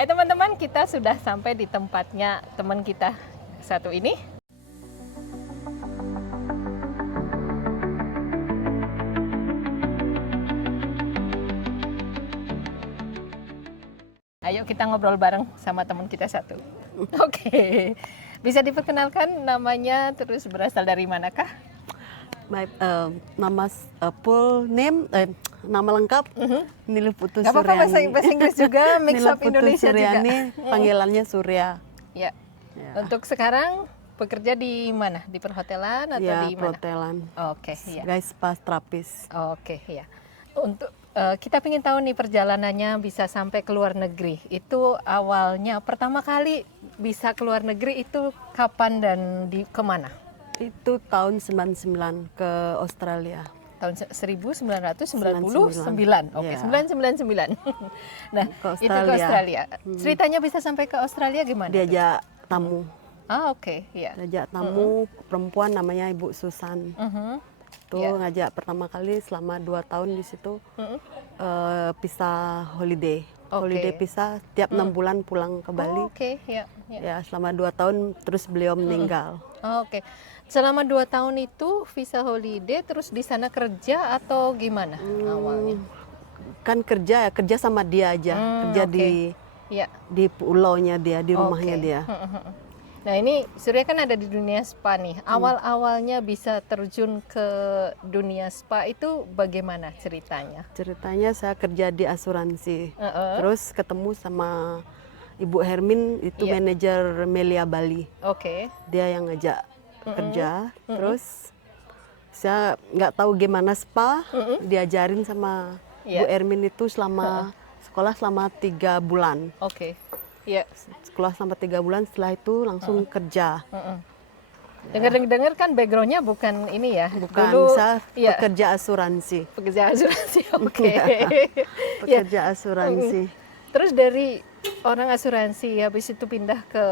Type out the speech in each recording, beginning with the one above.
Hai teman-teman, kita sudah sampai di tempatnya teman kita satu ini. Ayo kita ngobrol bareng sama teman kita satu. Oke, bisa diperkenalkan namanya, terus berasal dari manakah? Nama full name, nama lengkap Niluh Putu Gak apa-apa, Suryani. bahasa Inggris juga, mix Niluh up Putu Indonesia Suryani, juga. panggilannya Surya. Ya. Ya. Untuk sekarang bekerja di mana? Di perhotelan atau Ya, di mana? perhotelan. Oke, ya. Guys, pas terapis. Oke, ya. Untuk kita ingin tahu nih perjalanannya bisa sampai ke luar negeri. Itu awalnya pertama kali bisa ke luar negeri itu kapan dan di kemana? Itu tahun 99 ke Australia. Tahun 1999. 99. Oke, Ya. 999. Nah, Ke itu ke Australia. Ceritanya bisa sampai ke Australia gimana? tuh? Diajak tamu. Oke, ya. Diajak tamu perempuan namanya Ibu Susan. Tuh Ya. ngajak pertama kali selama 2 tahun di situ. Mhm. Pisah holiday. Oke. Holiday pisah tiap 6 bulan pulang ke Bali. Oke, ya. Ya, selama 2 tahun terus beliau meninggal. Oke. Selama 2 tahun itu visa holiday terus di sana kerja atau gimana awalnya? Kan kerja sama dia aja, kerja oke. Ya. di pulaunya dia, di rumahnya Oke. dia. Nah ini Surya kan ada di dunia spa nih. Awal-awalnya bisa terjun ke dunia spa itu bagaimana ceritanya? Ceritanya saya kerja di asuransi. Heeh. Terus ketemu sama Ibu Hermin, itu Iya. manajer Melia Bali. Oke. Dia yang ngajak kerja. Terus saya nggak tahu gimana spa, diajarin sama Iya. Bu Hermin itu selama sekolah selama 3 bulan. Oke. Ya. Sekolah selama 3 bulan, setelah itu langsung kerja. Dengar-dengar kan backgroundnya bukan ini ya. Bukan, Dulu, saya iya, pekerja asuransi. pekerja asuransi. Oke. Ya. Pekerja asuransi. Terus dari orang asuransi habis itu pindah ke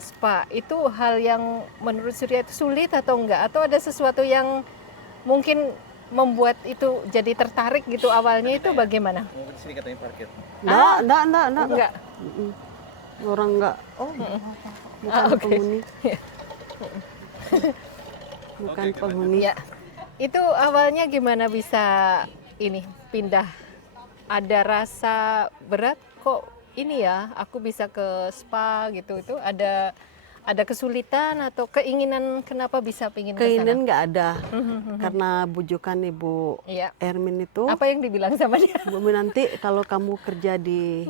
spa, itu hal yang menurut Surya itu sulit atau enggak? Atau ada sesuatu yang mungkin membuat itu jadi tertarik gitu awalnya itu bagaimana? Mungkin sini katanya parkir. Enggak. Enggak. Orang enggak. Oh, bukan oke. penghuni. Bukan penghuni. Ya. Itu awalnya gimana bisa ini pindah? Ada rasa berat kok ini ya, aku bisa ke spa gitu. Itu ada kesulitan atau keinginan kenapa bisa pingin ke sana? Keinginan nggak ada, karena bujukan Ibu Iya. Ermin itu, Apa yang dibilang sama dia? Bu, nanti kalau kamu kerja di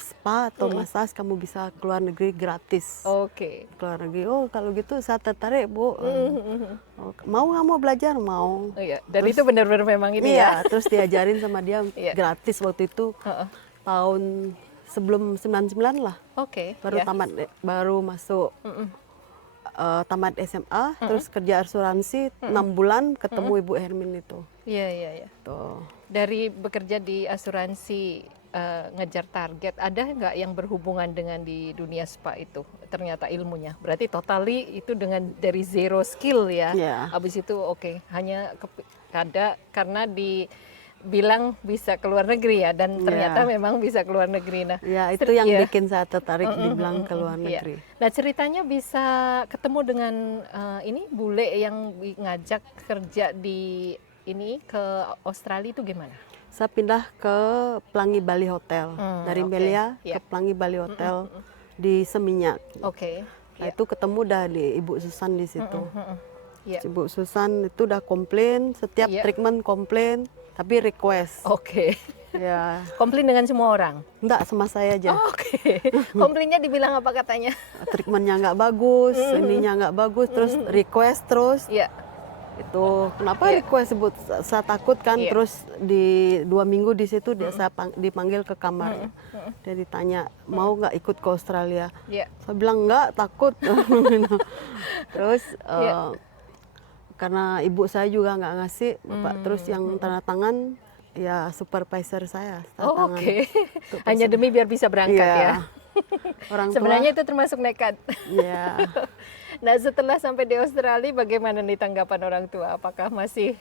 spa atau massage, kamu bisa keluar negeri gratis. Oke. Keluar negeri, oh kalau gitu saya tertarik Bu. Oh, mau nggak mau belajar? Mau. Oh, iya. Dan itu benar-benar memang ini ya. Iya, terus diajarin sama dia Iya. gratis waktu itu, Heeh. tahun sebelum 99 lah. Oke. Baru ya. baru masuk tamat SMA, terus kerja asuransi 6 bulan, ketemu Ibu Hermin itu. Iya. Tuh. Dari bekerja di asuransi ngejar target, ada nggak yang berhubungan dengan di dunia spa itu? Ternyata ilmunya, berarti totally itu dengan dari zero skill ya. Iya. Habis itu oke, hanya ada karena dibilang bisa keluar negeri ya, dan ternyata Iya. memang bisa keluar negeri. Nah, Ya, itu yang iya. bikin saya tertarik dibilang ke luar Iya. negeri. Nah ceritanya bisa ketemu dengan ini bule yang ngajak kerja di ini ke Australia itu gimana? Saya pindah ke Pelangi Bali Hotel. Dari oke. Melia Iya. ke Pelangi Bali Hotel di Seminyak. Oke. Nah, itu ketemu dah di Ibu Susan di situ. Iya. Ibu Susan itu udah komplain, setiap Iya. treatment komplain, tapi request. Oke. Ya, Komplain dengan semua orang? enggak, sama saya aja. Oke. Komplainnya dibilang apa katanya? Treatmentnya nggak bagus, ininya nggak bagus, terus request terus. Iya. Itu kenapa Iya. request sebut? Saya takut kan, Iya. terus di 2 minggu di situ dia saya dipanggil ke kamar. Dia ditanya mau nggak ikut ke Australia. Iya. Saya bilang enggak, takut. Terus Iya. karena ibu saya juga nggak ngasih, Bapak, terus yang tanda tangan ya supervisor saya. Tanda Oh, tangan. oke. Untuk Hanya demi biar bisa berangkat Iya. ya. Orang tua. Sebenarnya itu termasuk nekat. Ya, Nah, setelah sampai di Australia, bagaimana nih tanggapan orang tua? Apakah masih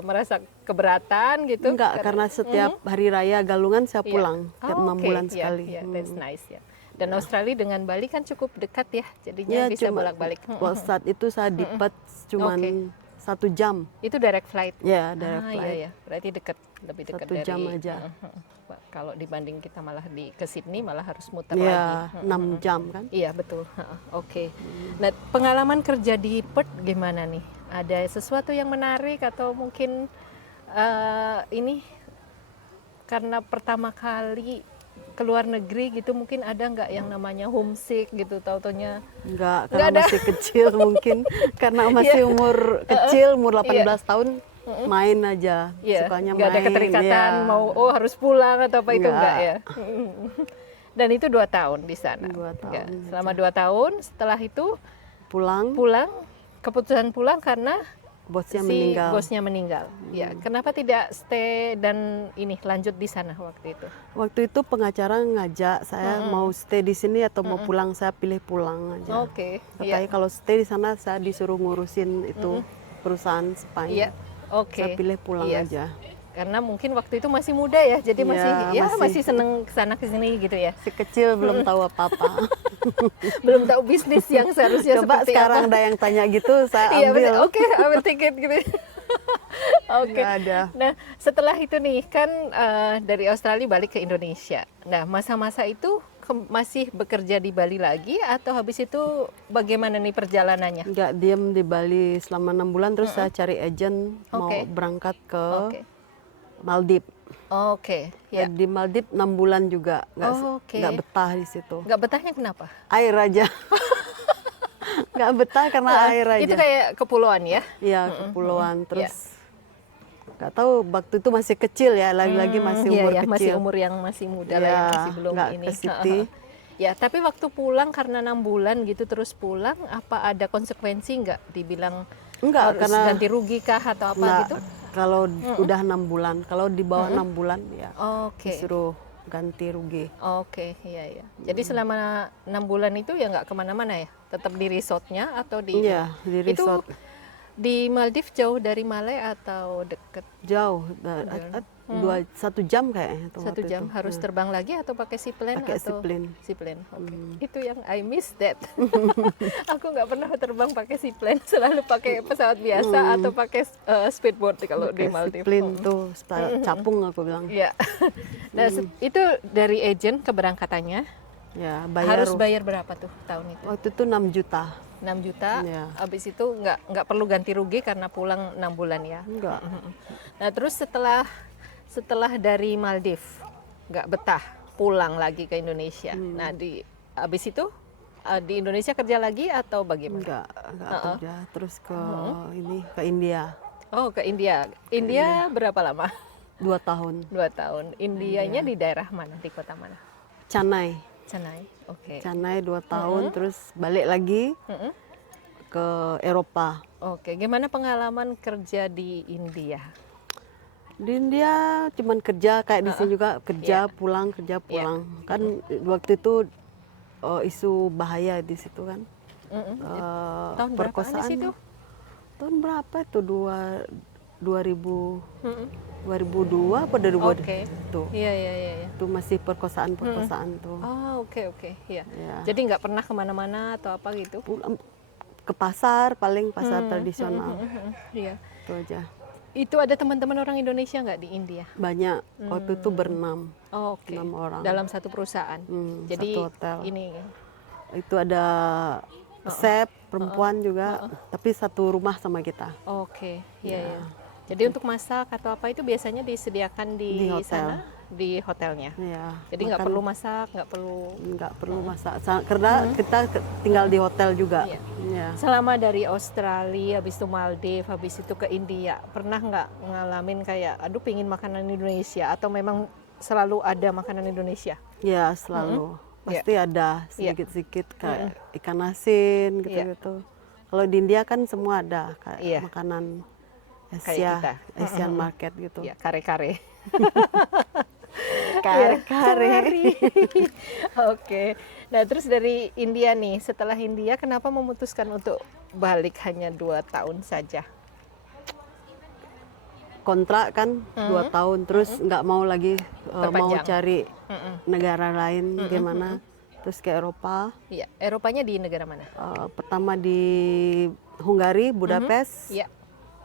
merasa keberatan gitu? enggak, karena setiap hari raya Galungan saya Iya. pulang tiap 6 oke. bulan Iya, sekali. iya, that's nice ya. Dan Australia dengan Bali kan cukup dekat ya, jadinya Ya, bisa cuma bolak-balik. saat itu saya di Perth cuman Oke. 1 jam. Itu direct flight. Ya, direct Ah, flight. iya ya, berarti dekat, lebih dekat 1 dari. jam aja. Kalau dibanding kita malah ke Sydney malah harus muter Ya, lagi. 6 jam kan. Iya betul. Oke. Nah, pengalaman kerja di Perth gimana nih? Ada sesuatu yang menarik atau mungkin ini karena pertama kali keluar negeri gitu, mungkin ada nggak yang namanya homesick gitu, taunya Enggak, Nggak karena ada. masih kecil mungkin. Karena masih umur kecil, umur 18 Iya. tahun, main aja. ya Sukanya nggak ada main. keterikatan ya. mau harus pulang atau apa itu Nggak. enggak ya. Dan itu 2 tahun di sana. 2 Ya, tahun selama 2 tahun, setelah itu Pulang, keputusan pulang karena bosnya si meninggal. bosnya meninggal. Ya, kenapa tidak stay dan ini lanjut di sana waktu itu? Waktu itu pengacara ngajak saya mau stay di sini atau mau pulang, saya pilih pulang aja. Oke. Katanya kalau stay di sana saya disuruh ngurusin itu perusahaan Spanyol. Iya. Oke. Saya pilih pulang Iya. aja. Karena mungkin waktu itu masih muda ya, jadi Iya, masih seneng kesana kesini gitu ya. Si kecil belum tahu apa-apa. Belum tahu bisnis yang seharusnya Coba seperti sekarang apa. ada yang tanya gitu, saya Iya, ambil. oke, ambil tiket gitu. Oke. Nggak ada. Nah, setelah itu nih kan dari Australia balik ke Indonesia. Nah, masa-masa itu masih bekerja di Bali lagi atau habis itu bagaimana nih perjalanannya? Nggak diem di Bali selama 6 bulan, terus saya cari agent mau Oke. berangkat ke Oke. Maldives. Oke, ya. Di Maldives 6 bulan juga Oke. nggak betah di situ. Nggak betahnya kenapa? Air aja. Nggak betah karena air aja. Itu kayak kepulauan ya? Iya, kepulauan. Terus nggak tahu waktu itu masih kecil ya, lagi-lagi masih Iya, umur ya, kecil. masih umur yang masih muda lah, yang Iya, masih belum nggak ini. ke city. Ya, tapi waktu pulang karena 6 bulan gitu terus pulang, apa ada konsekuensi nggak? Dibilang Enggak, harus karena ganti rugi kah atau apa nggak, gitu? kalau udah 6 bulan, kalau di bawah 6 bulan ya Oke. disuruh ganti rugi. Oke, iya ya. Jadi selama 6 bulan itu ya nggak kemana-mana ya? Tetap di resortnya atau di? Iya, di resort. Itu di Maldives jauh dari Malai atau deket? Jauh, 1 jam kayaknya. tuh 1 waktu jam itu. harus terbang lagi atau pakai seaplane? Pakai atau seaplane. Seaplane, oke. Itu yang I miss that. Aku nggak pernah terbang pakai seaplane, selalu pakai pesawat biasa atau pakai speedboat kalau di Pakai Maldives. seaplane tuh, capung aku bilang. Iya. Nah, itu dari agent keberangkatannya Ya, bayar. harus bayar berapa tuh tahun itu? Waktu itu 6 juta. 6 juta. Iya. Habis itu nggak perlu ganti rugi karena pulang 6 bulan ya. Enggak. Nah, terus setelah dari Maldives nggak betah, pulang lagi ke Indonesia. Nah, habis itu di Indonesia kerja lagi atau bagaimana? Enggak kerja. Terus ke ke India. Oh, ke India. India berapa lama? 2 tahun. 2 tahun. Indianya di daerah mana? Di kota mana? Chennai. Chennai. Oke. Chennai 2 tahun, terus balik lagi ke Eropa. Oke. Gimana pengalaman kerja di India? Di India cuman kerja kayak di sini juga, kerja pulang, kerja pulang. Kan waktu itu isu bahaya di situ kan. Tahun berapaan di situ? Tahun berapa itu? 2002 apa 2002? Oke. Tuh. Iya. Itu masih perkosaan tuh. Oh, oke. Iya. Ya. Jadi nggak pernah kemana-mana atau apa gitu? Pulang ke pasar, paling pasar tradisional. Iya. Itu aja. Itu ada teman-teman orang Indonesia nggak di India? Banyak. Waktu itu berenam. Oh, oke. 6 orang. Dalam satu perusahaan. Jadi satu hotel. ini. Itu ada chef perempuan juga, tapi satu rumah sama kita. Oke. Iya. Jadi untuk masak atau apa itu biasanya disediakan di Di hotel. sana, di hotelnya. Ya, Jadi nggak perlu masak, nggak perlu. masak karena kita tinggal di hotel juga. Iya. Ya. Selama dari Australia, habis itu Maldives, habis itu ke India, pernah nggak ngalamin kayak, aduh pingin makanan Indonesia atau memang selalu ada makanan Indonesia? Ya, selalu. Pasti ada sedikit-sedikit kayak ikan asin gitu-gitu. Kalau di India kan semua ada kayak makanan Kayak kita. Asian market gitu. Ya, kare-kare. Kare-kare. Sehari. Oke. Nah, terus dari India nih, setelah India kenapa memutuskan untuk balik hanya 2 tahun saja? Kontrak kan 2 tahun, terus nggak mau lagi mau Perpanjang. cari Mm-mm. negara lain gimana. Terus ke Eropa. Iya, Eropanya di negara mana? Pertama di Hungari, Budapest. Iya.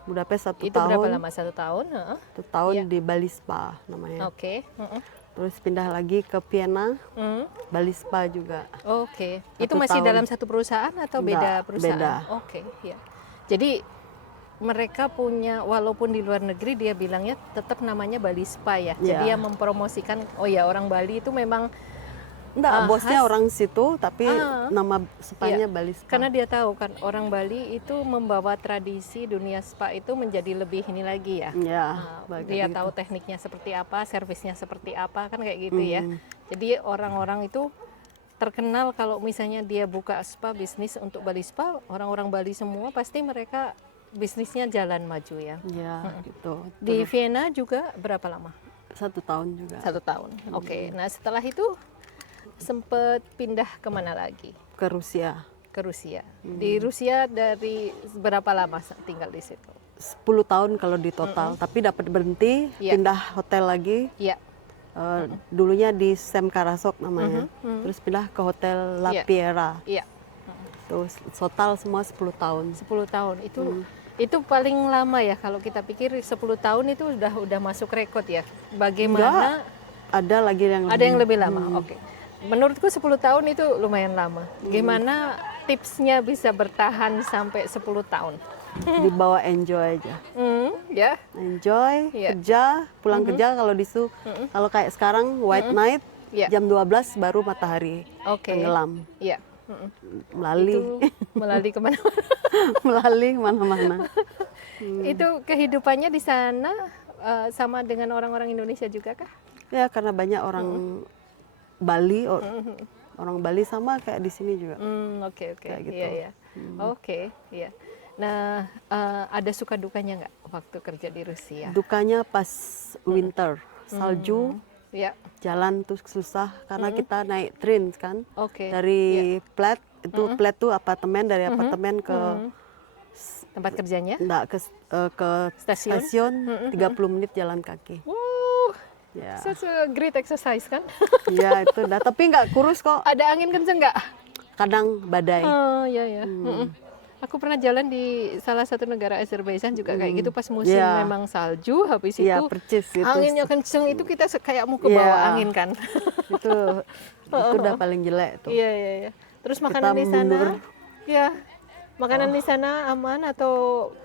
Budapest 1 Itu berapa tahun. lama? 1 tahun? Heeh. 1 tahun Iya. di Bali Spa namanya. Oke. Mm-mm. Terus pindah lagi ke Vienna, Mm. Bali Spa juga. Oke. Itu 1 masih tahun. dalam satu perusahaan atau beda Enggak, perusahaan? beda. Oke, iya. Jadi mereka punya, walaupun di luar negeri dia bilangnya tetap namanya Bali Spa ya. Jadi Iya. dia mempromosikan, oh ya orang Bali itu memang Enggak, bosnya khas. orang situ, tapi nama spanya Iya. Bali Spa. Karena dia tahu kan orang Bali itu membawa tradisi dunia spa itu menjadi lebih ini lagi ya. Ya, Dia tahu tekniknya seperti apa, servisnya seperti apa, kan kayak gitu ya. Jadi orang-orang itu terkenal kalau misalnya dia buka spa bisnis untuk Bali Spa, orang-orang Bali semua pasti mereka bisnisnya jalan maju ya. Ya, gitu. Di Vienna juga berapa lama? 1 tahun juga. 1 tahun. Oke. Nah setelah itu sempet pindah kemana lagi? Ke Rusia. Ke Rusia. Di Rusia dari berapa lama tinggal di situ? 10 tahun kalau di total, tapi dapat berhenti, Iya. pindah hotel lagi. Iya. Dulunya di Sem Karasok namanya. Terus pindah ke hotel La Iya. Piera. Iya. Terus total semua 10 tahun. 10 tahun itu paling lama ya kalau kita pikir 10 tahun itu udah masuk rekor ya. Bagaimana? Ada lagi yang Ada yang lebih lama. Oke. Menurutku 10 tahun itu lumayan lama. Gimana tipsnya bisa bertahan sampai 10 tahun? dibawa enjoy aja. Ya. Enjoy, Iya. kerja, pulang kerja kalau kalau kayak sekarang white night, Iya. jam 12 baru matahari Oke. tenggelam. Iya. Melali, Itu melalui kemana-mana. melali mana-mana. Itu kehidupannya di sana sama dengan orang-orang Indonesia juga kah? Ya karena banyak orang Bali, orang Bali sama kayak di sini juga. Oke. Kayak gitu. Iya, iya. Oke, iya. Nah, ada suka dukanya nggak waktu kerja di Rusia? Dukanya pas winter, salju, Ya. jalan tuh susah karena kita naik train kan. Oke. Dari flat, itu flat tuh apartemen, dari apartemen ke Tempat kerjanya? enggak ke Stasiun? stasiun 30 menit jalan kaki. Ya. Such a great exercise kan? Ya itu dah, tapi nggak kurus kok. Ada angin kenceng nggak? Kadang badai. Oh iya ya. Aku pernah jalan di salah satu negara Azerbaijan juga kayak gitu pas musim Iya. memang salju, habis Iya, itu percis itu. anginnya kenceng itu kita kayak mau ke bawah Iya. angin kan. itu udah paling jelek tuh. Iya. Terus makanan di sana? mundur. Ya. Makanan di sana aman atau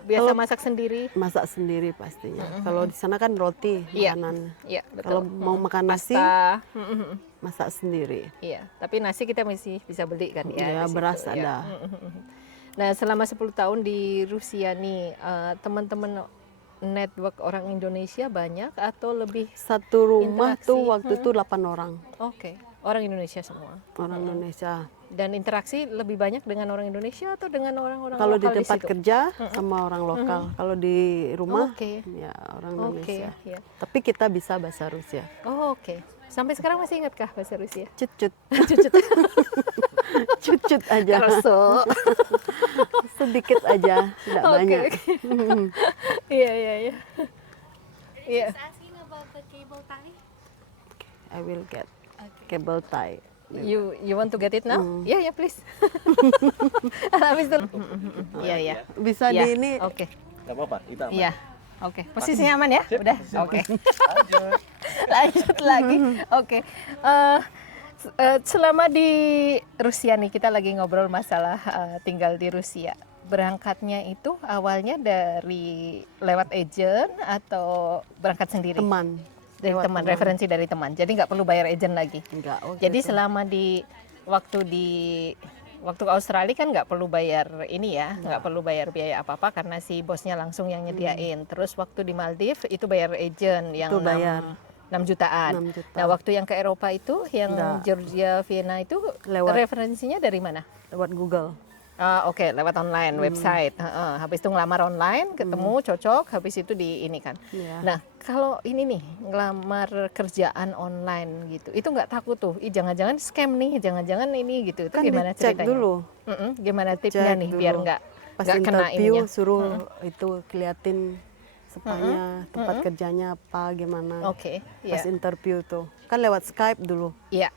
biasa masak sendiri? Masak sendiri pastinya. Kalau di sana kan roti Iya. makanan. Iya, betul. Kalau mau makan nasi, Pasta. masak sendiri. Iya, tapi nasi kita masih bisa beli kan ya. Ya, di situ, beras ya. ada. Nah, selama 10 tahun di Rusia nih, teman-teman network orang Indonesia banyak atau lebih? Satu rumah Interaksi, tuh waktu itu 8 orang. Oke, orang Indonesia semua. Orang Indonesia. Dan interaksi lebih banyak dengan orang Indonesia atau dengan orang-orang Kalau di lokal tempat situ? kerja sama orang lokal. Kalau di rumah Oke. ya orang Oke, Indonesia. ya. Tapi kita bisa bahasa Rusia. Oh, oke. Sampai sekarang masih ingatkah bahasa Rusia? Cut-cut. Cucut. Cut-cut aja. Kerso. Sedikit aja, tidak Oke, banyak. oke. Iya. Iya. Asking about the cable tie. I will get cable tie. You want to get it now? Yeah, please. Habis itu. Iya. Bisa Iya, di ini Oke. Nggak apa-apa, kita aman. Iya. Oke. Posisinya aman ya? Udah. Oke. Lanjut lagi. Oke. Selama di Rusia nih, kita lagi ngobrol masalah tinggal di Rusia. Berangkatnya itu awalnya dari lewat agent atau berangkat sendiri? teman. Dari Lewat teman, referensi dari teman. Jadi nggak perlu bayar agent lagi. Enggak. Jadi selama waktu ke Australia kan nggak perlu bayar ini ya, nggak perlu bayar biaya apa-apa karena si bosnya langsung yang nyediain. Terus waktu di Maldives itu bayar agent yang Itu bayar. 6 jutaan. 6 juta. Nah waktu yang ke Eropa itu, yang Nggak. Georgia, Vienna itu Lewat. referensinya dari mana? lewat Google. Oke, lewat online website. Heeh. Habis itu ngelamar online, ketemu cocok, habis itu di ini kan. Iya. Nah, kalau ini nih ngelamar kerjaan online gitu, itu nggak takut tuh? Ih, jangan-jangan scam nih, jangan-jangan ini gitu. Itu Kan gimana dicek ceritanya? dulu, Gimana tipnya cek nih dulu. biar nggak Pas kena interview ininya? suruh itu keliatin sepanya, tempat kerjanya apa, gimana. Oke, Pas ya, interview tuh, kan lewat Skype dulu. iya.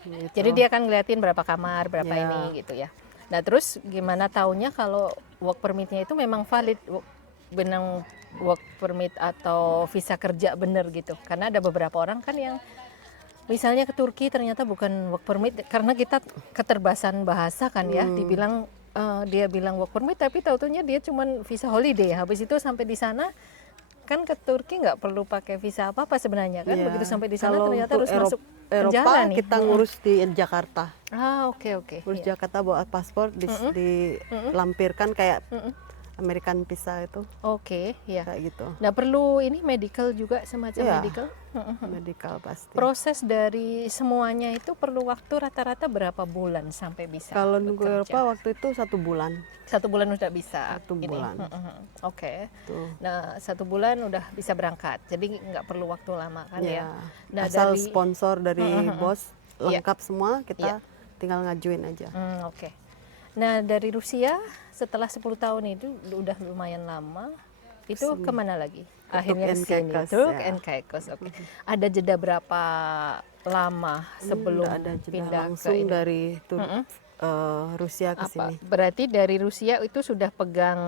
Gitu. Jadi dia akan ngeliatin berapa kamar, berapa Ya. ini gitu ya. Nah terus gimana taunya kalau work permitnya itu memang valid, benang work permit atau visa kerja bener gitu? Karena ada beberapa orang kan yang misalnya ke Turki ternyata bukan work permit karena kita keterbatasan bahasa kan ya, dibilang dia bilang work permit tapi taunya dia cuman visa holiday. Habis itu sampai di sana kan ke Turki nggak perlu pakai visa apa-apa sebenarnya kan, Iya. begitu sampai di sana Kalau ternyata untuk harus masuk Eropa penjara nih. kita ngurus di Jakarta. Oke. Ngurus Iya. Jakarta bawa paspor dilampirkan kayak American visa itu, Oke, ya. kayak gitu. Nah, perlu ini medical juga, semacam Iya. medical. Medical pasti. Proses dari semuanya itu perlu waktu rata-rata berapa bulan sampai bisa Kalau nunggu bekerja? Eropa waktu itu 1 bulan. 1 bulan udah bisa. 1 bulan. Oke. Tuh. Nah, 1 bulan udah bisa berangkat. Jadi nggak perlu waktu lama kan ya. Ya. Nah, Asal dari sponsor dari bos Iya. lengkap semua, Iya. kita tinggal ngajuin aja. Oke. Nah, dari Rusia setelah 10 tahun itu udah lumayan lama. Itu kemana lagi? Akhirnya ke sini. Caicos, Turk ya. and Caicos. Oke. Ada jeda berapa lama sebelum Nggak ada jeda, pindah langsung ke ini? dari Rusia ke Apa? sini. Berarti dari Rusia itu sudah pegang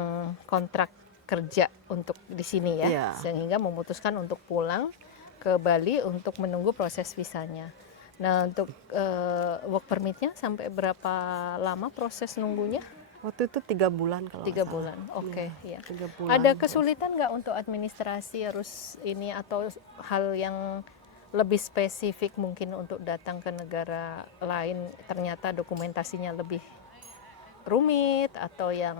kontrak kerja untuk di sini ya, Iya. sehingga memutuskan untuk pulang ke Bali untuk menunggu proses visanya. Nah, untuk work permitnya sampai berapa lama proses nunggunya? Waktu itu 3 bulan kalau 3 nggak salah. bulan. Oke, ya. 3 bulan. Ada kesulitan nggak untuk administrasi harus ini atau hal yang lebih spesifik mungkin untuk datang ke negara lain ternyata dokumentasinya lebih rumit atau yang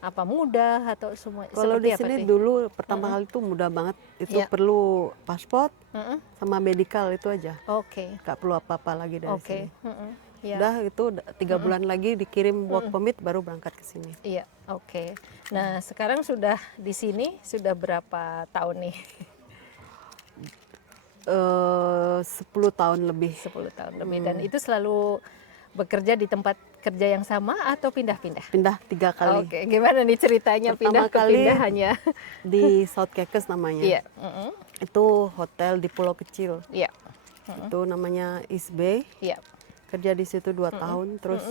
apa mudah atau semua Kalau seperti di apa sini sih? dulu pertama kali itu mudah banget. Itu Iya. perlu paspor Mm-mm. sama medical itu aja. Oke. Nggak perlu apa-apa lagi dari Oke. sini. Mm-mm. Ya. Udah itu 3 bulan lagi dikirim work permit baru berangkat ke sini. Iya, oke. Nah, sekarang sudah di sini sudah berapa tahun nih? 10 tahun lebih. 10 tahun lebih dan itu selalu bekerja di tempat kerja yang sama atau pindah-pindah? Pindah 3 kali. Oke, gimana nih ceritanya Pertama pindah ke kali pindahannya? di South Caicos namanya. Iya, Itu hotel di pulau kecil. iya, Itu namanya East Bay. iya. Kerja di situ 2 tahun. Terus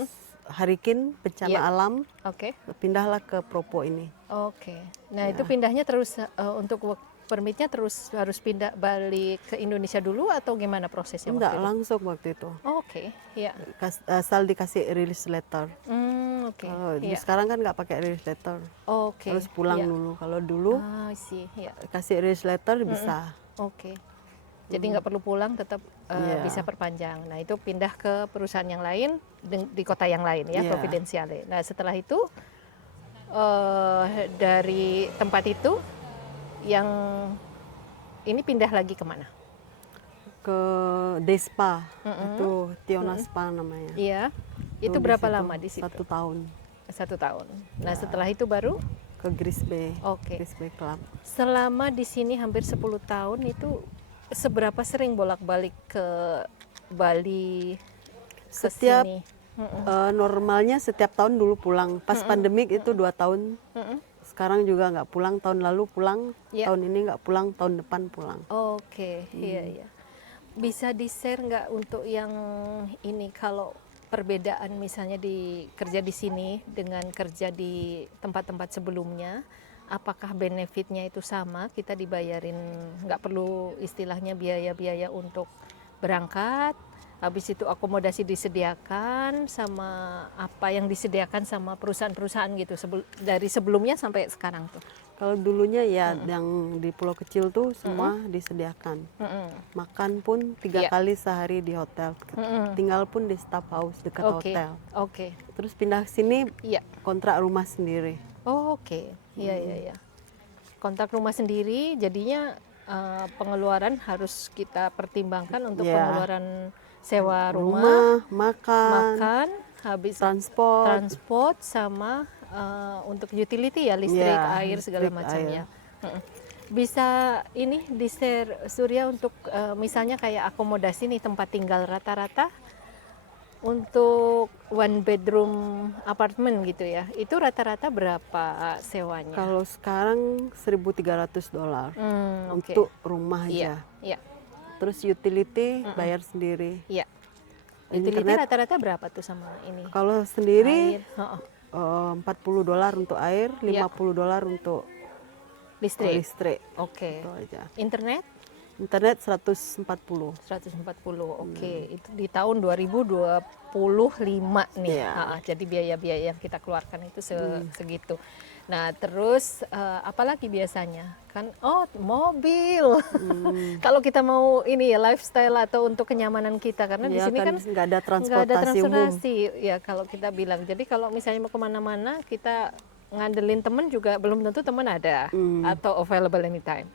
harikin bencana Iya. alam, Oke, pindahlah ke Propo ini. oke. Nah itu pindahnya terus untuk work permitnya terus harus pindah balik ke Indonesia dulu atau gimana prosesnya Enggak, waktu itu? langsung waktu itu. Oke, iya. Asal dikasih release letter. Oke, Kalau iya. sekarang kan nggak pakai release letter. Oke. Harus pulang iya. dulu. Kalau dulu Ah, sih, iya. kasih release letter bisa. Oke. Jadi nggak perlu pulang, tetap Iya. bisa perpanjang. Nah itu pindah ke perusahaan yang lain di kota yang lain ya, Iya. Providensiale. Nah setelah itu dari tempat itu yang ini pindah lagi kemana? Ke Despa, itu Tiona Spa namanya. Iya. Itu Di berapa situ lama di situ? 1 tahun. 1 tahun. Nah setelah itu baru? Ke Gris Bay. Oke. Gris Bay Club. Selama di sini hampir 10 tahun itu seberapa sering bolak-balik ke Bali? Ke Setiap sini? normalnya setiap tahun dulu pulang. Pas pandemik itu 2 tahun. Sekarang juga nggak pulang. Tahun lalu pulang. Iya. Tahun ini nggak pulang. Tahun depan pulang. Oke, iya. Bisa di-share nggak untuk yang ini kalau perbedaan misalnya di kerja di sini dengan kerja di tempat-tempat sebelumnya, apakah benefitnya itu sama? Kita dibayarin nggak perlu istilahnya biaya-biaya untuk berangkat, habis itu akomodasi disediakan sama apa yang disediakan sama perusahaan-perusahaan gitu dari sebelumnya sampai sekarang tuh. Kalau dulunya ya yang di pulau kecil tuh semua disediakan. Makan pun 3 Iya. kali sehari di hotel. Tinggal pun di staff house dekat Oke, hotel. oke, Terus pindah ke sini iya. kontrak rumah sendiri. Oh, oke, iya. Kontrak rumah sendiri, jadinya pengeluaran harus kita pertimbangkan untuk Iya. pengeluaran sewa rumah, Rumah, makan, makan, habis transport, sama untuk utility ya, listrik, Ya, air segala listrik, macam air. ya. Mm-mm. Bisa ini di-share Surya untuk misalnya kayak akomodasi nih tempat tinggal rata-rata untuk one bedroom apartemen gitu ya. Itu rata-rata berapa sewanya? kalau sekarang $1.300 Oke. untuk rumah Iya, aja. iya, Terus utility bayar sendiri. iya. Utility Internet rata-rata berapa tuh sama ini? kalau sendiri Air, heeh. $40 untuk air, Iya. $50 untuk Listrik. listrik. Oke. Itu aja. Internet Internet 140. 140. Oke. Itu di tahun 2025 nih. Iya. Jadi biaya-biaya yang kita keluarkan itu segitu. Nah, terus apalagi biasanya? Kan mobil. Kalau kita mau ini ya lifestyle atau untuk kenyamanan kita karena di Ya sini kan kan nggak ada nggak ada transportasi umum. transportasi ya kalau kita bilang. Jadi kalau misalnya mau kemana-mana kita ngandelin temen juga belum tentu temen ada atau available anytime.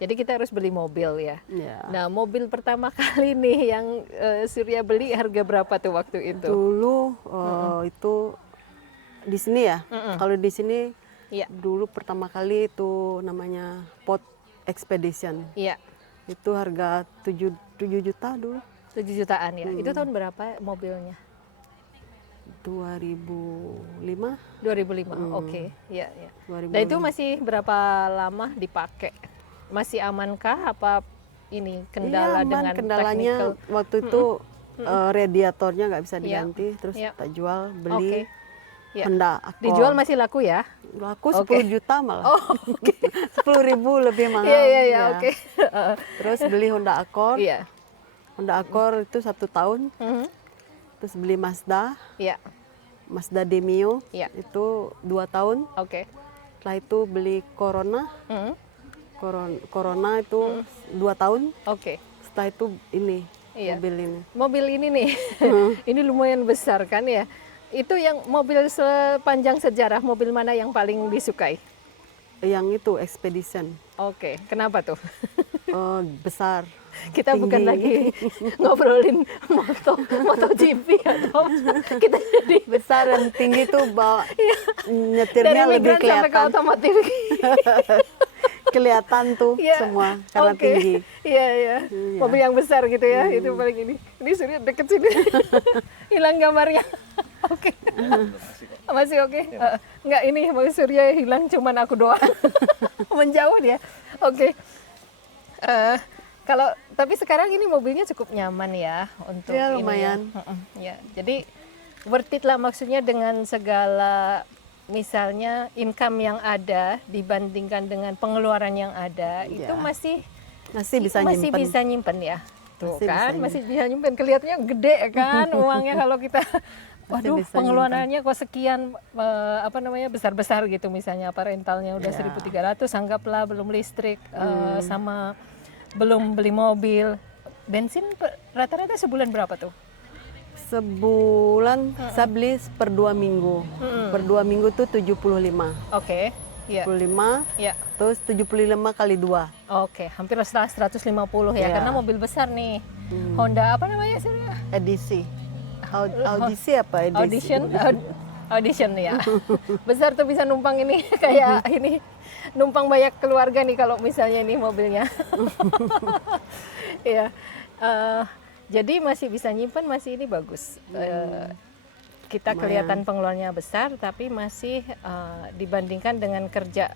Jadi kita harus beli mobil ya. Ya. Nah, mobil pertama kali nih yang Surya beli harga berapa tuh waktu itu? Dulu itu di sini ya. Kalau di sini Iya, dulu pertama kali itu namanya Pot Expedition. iya. Itu harga 7 juta dulu. 7 jutaan ya. Itu tahun berapa mobilnya? 2005. 2005. Oke, iya, iya. 2005. Dan itu masih berapa lama dipakai? Masih amankah apa ini kendala Iya, aman. dengan Kendalanya technical? waktu itu radiatornya nggak bisa Iya. diganti, terus Iya. tak jual, Oke. beli Iya. Honda Accord. Dijual masih laku ya? Laku Oke. 10 juta malah. Oh, oke. 10.000 lebih mahal. Iya, iya, iya, ya. oke. Terus beli Honda Accord. Iya. Honda Accord itu 1 tahun. Mhm. Terus beli Mazda, Iya, Mazda Demio, Iya. itu 2 tahun. oke. Setelah itu beli Corona, Mhm. Corona itu 2 tahun. Oke. Setelah itu ini, Iya. mobil ini. Mobil ini nih, ini lumayan besar kan ya. Itu yang mobil sepanjang sejarah, mobil mana yang paling disukai? Yang itu Expedition. Oke, kenapa tuh? Besar. Kita bukan tinggi. lagi ngobrolin MotoGP atau kita jadi Besar dan tinggi tuh bawa dari nyetirnya lebih migran sampai ke kelihatan. otomotif. Kelihatan tuh Iya. semua karena Oke. tinggi. Iya, iya. Mobil yang besar gitu ya, itu paling ini. Ini Surya deket sini. Hilang gambarnya. Oke. Masih oke? Enggak, ini mobil Surya hilang, cuman aku doang. Menjauh dia. Oke. Kalau tapi sekarang ini mobilnya cukup nyaman ya untuk Ya, ini lumayan. ya. Jadi worth it lah maksudnya dengan segala misalnya income yang ada dibandingkan dengan pengeluaran yang ada itu Ya. masih Bisa masih nyimpen. bisa nyimpen ya. Tuh Masih kan, bisa masih bisa nyimpen. Kelihatannya gede kan uangnya kalau kita waduh bisa pengeluarannya kok sekian apa namanya besar-besar gitu misalnya apa rentalnya udah Ya. 1.300 anggaplah belum listrik sama belum beli mobil. Bensin rata-rata sebulan berapa tuh? Sebulan saya beli per 2 minggu. Per 2 minggu tuh 75. Oke. Iya. 75, Iya. terus 75 kali 2. Oke, hampir 150 ya Iya. karena mobil besar nih. Honda apa namanya Surya? Edisi. Audisi apa edisi? Audition ya. Besar tuh bisa numpang ini kayak ini numpang banyak keluarga nih kalau misalnya ini mobilnya. Iya. Jadi masih bisa nyimpen, masih ini bagus. Kita kelihatan pengeluarannya besar tapi masih dibandingkan dengan kerja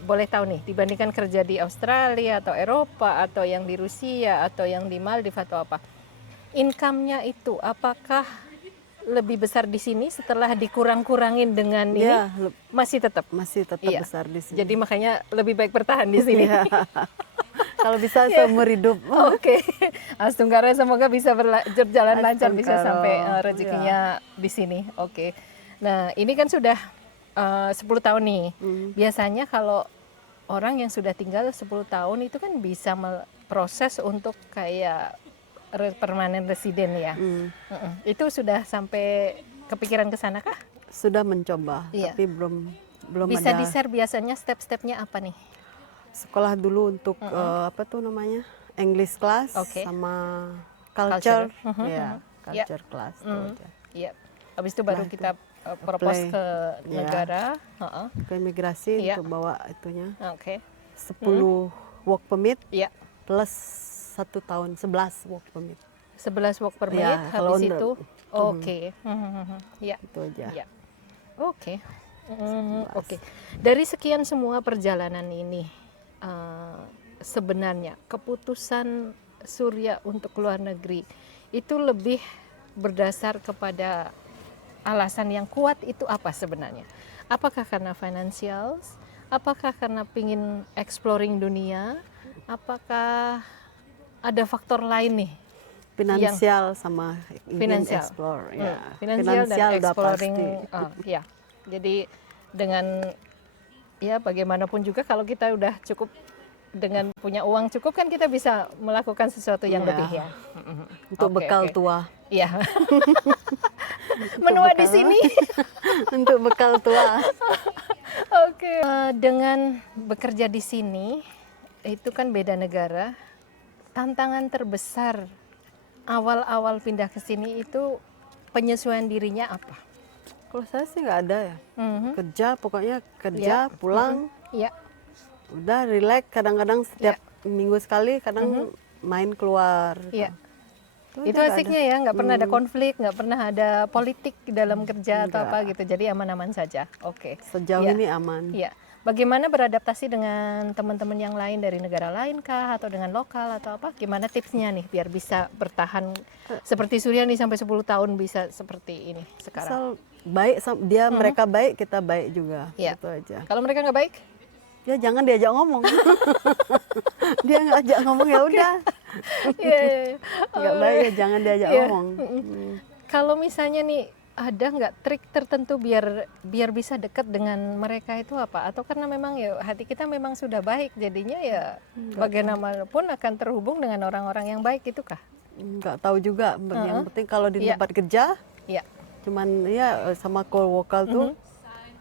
boleh tahu nih dibandingkan kerja di Australia atau Eropa atau yang di Rusia atau yang di Maldives atau apa. Income-nya itu apakah lebih besar di sini setelah dikurang-kurangin dengan ini Ya, masih tetap. masih tetap Iya. besar di sini. Jadi makanya lebih baik bertahan di sini. Iya. Kalau bisa seumur hidup. Oke, Astunggara semoga bisa berjalan lancar, bisa Astunggara, sampai rezekinya di sini. Oke, nah ini kan sudah 10 tahun nih. Biasanya kalau orang yang sudah tinggal 10 tahun itu kan bisa proses untuk kayak permanen residen ya. Itu sudah sampai kepikiran ke sana kah? Sudah mencoba, Iya. tapi belum Bisa ada. di-share biasanya step-stepnya apa nih? Sekolah dulu untuk apa tuh namanya? English class Oke. sama culture. Culture. Ya, Iya. culture class tuh Mm. aja. Iya. Habis itu baru Nah, itu kita propose apply. ke Ya. negara. Heeh. Ke imigrasi Iya. untuk bawa itunya. Oke. 10 work permit Iya. plus 1 tahun 11 work permit. 11 work permit, Ya, kalau habis untuk- itu oke. Ya. Itu aja. Ya. Oke. Oke. Dari sekian semua perjalanan ini, sebenarnya keputusan Surya untuk keluar negeri itu lebih berdasar kepada alasan yang kuat itu apa sebenarnya? Apakah karena financial? Apakah karena pingin exploring dunia? Apakah ada faktor lain nih? Finansial sama ingin Finansial. explore. Ya. Finansial dan udah exploring, pasti. ya. Jadi dengan ya bagaimanapun juga kalau kita udah cukup dengan punya uang cukup kan kita bisa melakukan sesuatu yang Iya. lebih ya. Untuk Oke, bekal oke. tua. Iya. Menua di sini. Untuk bekal tua. Oke. Dengan bekerja di sini itu kan beda negara. Tantangan terbesar awal-awal pindah ke sini itu penyesuaian dirinya apa? Kalau saya sih nggak ada ya. Mhm. Kerja, pokoknya kerja, pulang, Iya. udah relax. Kadang-kadang setiap minggu sekali, kadang main keluar. Iya. Itu aja, nggak asiknya ya, nggak pernah ada konflik, nggak pernah ada politik dalam kerja atau apa gitu. Jadi aman-aman saja. Oke. Sejauh Iya. ini aman. Iya. Bagaimana beradaptasi dengan teman-teman yang lain dari negara lain kah atau dengan lokal atau apa? Gimana tipsnya nih biar bisa bertahan seperti Surya nih sampai 10 tahun bisa seperti ini sekarang? Asal baik, dia mereka baik, kita baik juga. Iya. Itu aja. Kalau mereka nggak baik? Ya jangan diajak ngomong. Dia nggak ajak ngomong ya udah. Iya, iya, iya. Nggak baik ya jangan diajak Iya. ngomong. Kalau misalnya nih ada nggak trik tertentu biar bisa dekat dengan mereka itu apa? Atau karena memang ya hati kita memang sudah baik jadinya ya bagaimanapun akan terhubung dengan orang-orang yang baik itu kah? Nggak tahu juga. Yang penting kalau di Iya. tempat kerja, Iya. cuman ya sama co-worker tuh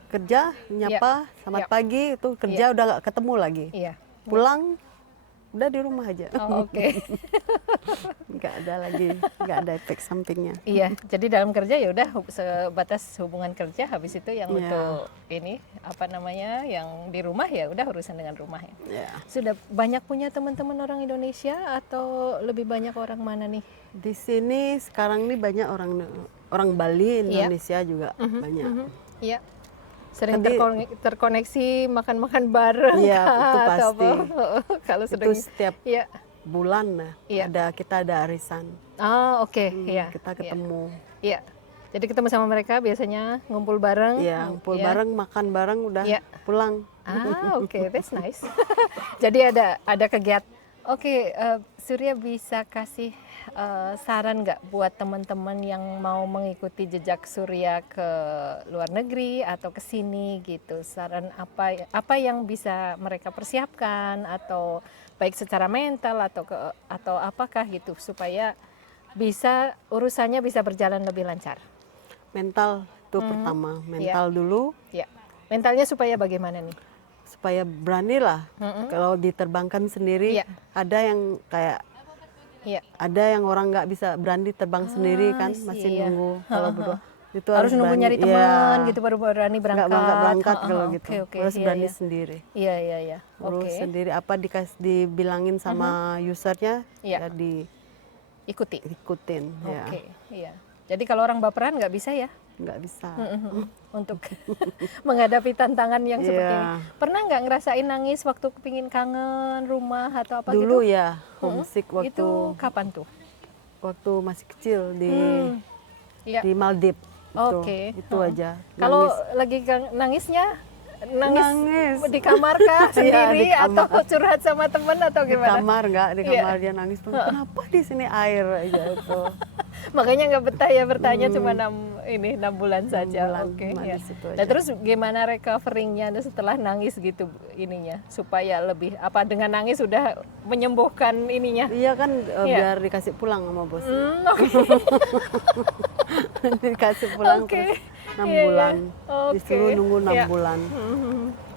kerja, nyapa, selamat Iya. pagi, itu kerja udah nggak ketemu lagi. Iya. Pulang udah di rumah aja. Oh, oke. Nggak ada lagi, nggak ada efek sampingnya. Iya, jadi dalam kerja ya udah sebatas hubungan kerja, habis itu yang Iya. untuk ini apa namanya yang di rumah ya udah urusan dengan rumah ya. Ya. Sudah banyak punya teman-teman orang Indonesia atau lebih banyak orang mana nih? Di sini sekarang nih banyak orang Bali, Iya. Indonesia juga banyak. Iya. Sering Tadi- terkoneksi makan-makan bareng Iya, kah, itu atau pasti. apa? Kalau sedang Itu setiap Iya. bulan lah, Iya. kita ada arisan. Ah, oke, iya. Kita Iya. ketemu. Iya. Jadi ketemu sama mereka biasanya ngumpul bareng. Iya, ngumpul Iya. bareng, makan bareng, udah Iya. pulang. Ah, oke, that's nice. Jadi ada kegiatan. Oke, Surya bisa kasih saran nggak buat teman-teman yang mau mengikuti jejak Surya ke luar negeri atau ke sini gitu? Saran apa yang bisa mereka persiapkan atau baik secara mental atau apakah gitu supaya bisa urusannya bisa berjalan lebih lancar? Mental itu pertama, mental dulu Ya, mentalnya supaya bagaimana nih? supaya berani lah. Kalau diterbangkan sendiri, Iya. ada yang kayak Iya. ada yang orang nggak bisa berani terbang sendiri kan, I see, masih iya. nunggu kalau berdua. Itu Harus nunggu berani. nyari Iya. teman gitu baru berani berangkat. Nggak berangkat kalau Heeh, gitu. oke, Harus iya, berani iya. sendiri. Iya, iya, iya. Urus Oke. sendiri apa dibilangin sama usernya, Iya. ya Ikuti. diikutin. Ya. Oke, iya. Jadi kalau orang baperan nggak bisa ya Nggak bisa. untuk menghadapi tantangan yang seperti Iya. ini. Pernah nggak ngerasain nangis waktu kepingin kangen rumah atau apa Dulu gitu? ya homesick waktu Itu kapan tuh? masih kecil di Iya. Maldives. Oke. Itu aja. Kalau Nangis. lagi nangisnya nangis, Nangis. di kamar kah Iya, sendiri di kamar. atau curhat sama temen atau Di gimana? kamar nggak, di Iya. kamar dia nangis tuh. Kenapa di sini air aja itu. Makanya nggak betah ya bertanya cuma 6 bulan saja. bulan, Oke. cuma Ya. di situ Nah aja. terus gimana recoveringnya setelah nangis gitu ininya supaya lebih apa dengan nangis sudah menyembuhkan ininya? Iya kan Iya. biar dikasih pulang sama bos. Oke. Dikasih pulang Oke. terus 6 Iya, iya. bulan. Oke. Disuruh nunggu 6 Iya. bulan.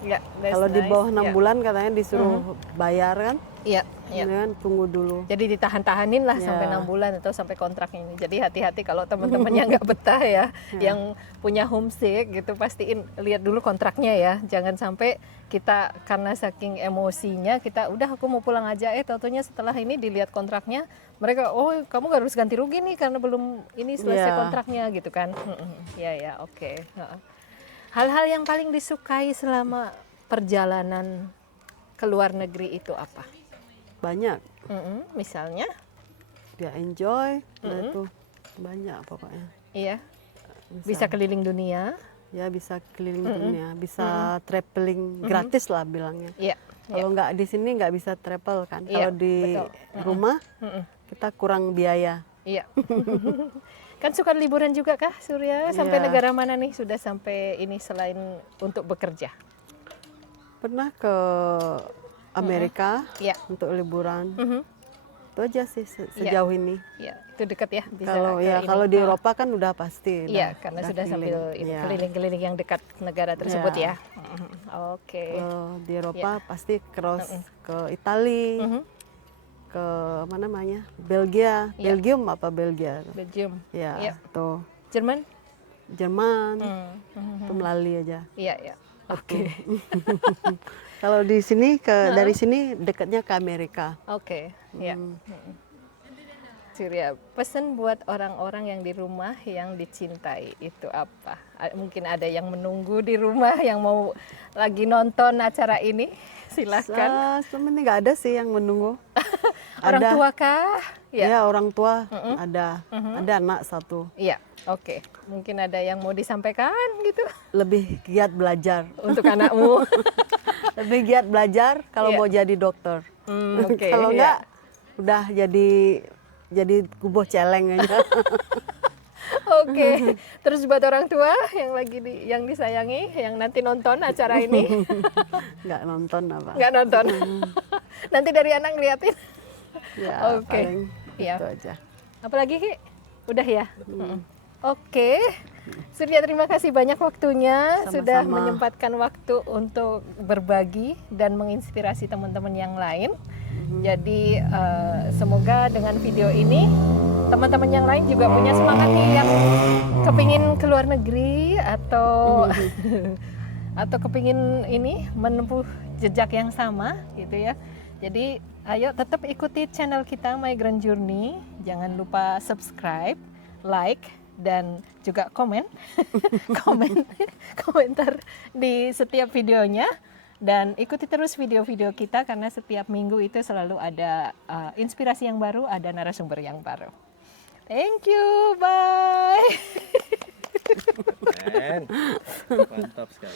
Ya, that's Kalau di nice. bawah 6 Ya. bulan katanya disuruh bayar kan. Iya, iya. Kan tunggu dulu. Jadi ditahan-tahanin lah Ya. sampai 6 bulan atau sampai kontrak ini. Jadi hati-hati kalau teman-temannya nggak betah ya, yang punya homesick gitu, pastiin lihat dulu kontraknya ya. Jangan sampai kita karena saking emosinya kita udah aku mau pulang aja, tentunya setelah ini dilihat kontraknya mereka, oh kamu harus ganti rugi nih karena belum ini selesai Ya. kontraknya gitu kan. Ya ya, oke. Heeh. Hal-hal yang paling disukai selama perjalanan ke luar negeri itu apa? Banyak. Misalnya? Dia enjoy, nah itu banyak pokoknya. Iya, bisa keliling dunia. Ya bisa keliling dunia, bisa traveling gratis lah bilangnya. Iya, Kalau nggak di sini nggak bisa travel kan. Iya, Kalau di betul. rumah kita kurang biaya. iya. Kan suka liburan juga kah Surya? Sampai Iya. negara mana nih sudah sampai ini selain untuk bekerja? Pernah ke Amerika Iya. untuk liburan. Mhm. Itu aja sih sejauh ini. Iya, itu dekat ya. Bisa Kalau ke ya ini. kalau di Eropa kan udah pasti. Iya, udah- karena udah sudah sambil keliling. ini, Iya. keliling-keliling yang dekat negara tersebut Iya. ya. Oke. Kalau di Eropa pasti cross ke Italia, Mhm. ke mana namanya? Belgia, Iya. Belgium apa Belgia? Belgium. Ya, Iya. tuh Jerman? Jerman, Mhm. itu melalui aja. Iya, iya. Oke. Kalau di sini dari sini dekatnya ke Amerika. Oke, ya. Surya, pesan buat orang-orang yang di rumah yang dicintai itu apa? Mungkin ada yang menunggu di rumah yang mau lagi nonton acara ini, silahkan. Sebenarnya nggak ada sih yang menunggu. Orang Ada. tua kah? Ya, orang tua ada anak satu. Iya, oke. Mungkin ada yang mau disampaikan gitu Lebih giat belajar, untuk anakmu. lebih giat belajar kalau Iya. mau jadi dokter. Oke, Kalau iya. enggak, udah jadi kubuh celeng aja. Oke, terus buat orang tua yang lagi yang disayangi, yang nanti nonton acara ini, Nggak nonton apa. nggak nonton, nanti dari anak ngeliatin. Ya, Oke. paling Iya. itu aja. Apalagi Ki? Udah ya? Oke, Surya terima kasih banyak waktunya sudah Sama-sama. menyempatkan waktu untuk berbagi dan menginspirasi teman-teman yang lain. Jadi semoga dengan video ini teman-teman yang lain juga punya semangat nih yang kepingin ke luar negeri atau atau kepingin ini menempuh jejak yang sama gitu ya. Jadi ayo tetap ikuti channel kita Migrant Journey. Jangan lupa subscribe, like, dan juga komen, komentar di setiap videonya. Dan ikuti terus video-video kita karena setiap minggu itu selalu ada inspirasi yang baru, ada narasumber yang baru. Thank you, bye. Mantap sekali.